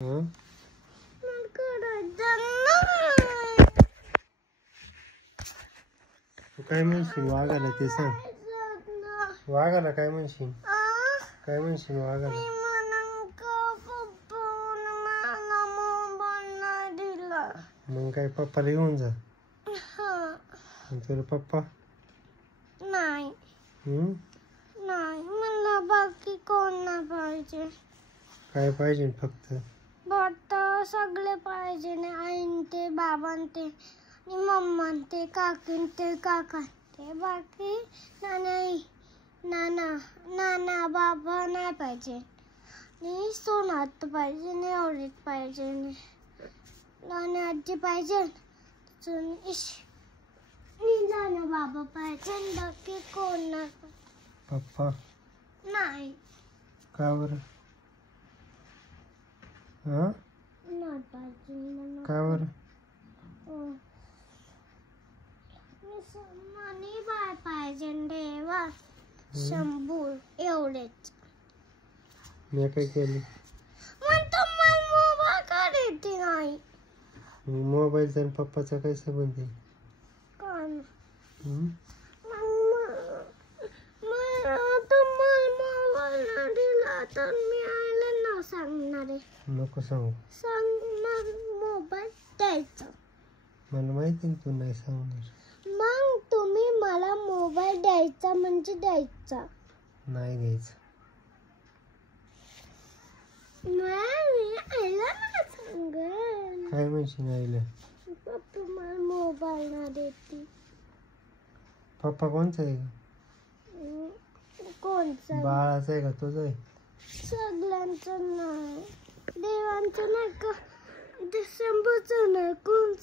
हं? तू काय म्हणशील वाघाला ते सांग. वाघाला काय म्हणशील? काय म्हणशील वाघाला? मग काय पप्पाला घेऊन जा. तुला पप्पा नाही नाही मला बाकी कोण नाही पाहिजे. काय पाहिजे फक्त? सगळे पाहिजे. आईन ते बाबां ते मम्मा ते काकीन ते काका ते बाकी नाना नाना बाबा नाही पाहिजे. आणि सोनात पाहिजे नाही एवढीच पाहिजे. नाना आजी पाहिजे. नाना बाबा पाहिजे. बाकी कोण नाही. पप्पा नाही. का बरं? हा नाही पाहिजे. का बरं? मनी बाय पाहिजे. देवा शंभू एवढेच. मी काय केलं? मग तुम्हाला मोबाईल का देते नाही? मोबाईलचा आणि पप्पाचा काय संबंध आहे? काय हं? तुम्हाला मोबाईल नाही दिला तर मी आईला नाव सांगणार आहे. नको सांगू. सांगणार मोबाईल द्यायचा. मला माहिती आहे तू नाही सांगणार. मग तुम्ही मला मोबाईल द्यायचा म्हणजे द्यायचा. नाही द्यायचं. आईला नाही सांगेल. काय म्हणशील आईला? पप्पा मला मोबाईल नाही देते. पप्पा कोणचा आहे? कोणचा? बाळाचा आहे का तुझा आहे? सगळ्यांचं नाही. देवांचं नाही का? शंभूचं नाही. कोणचं?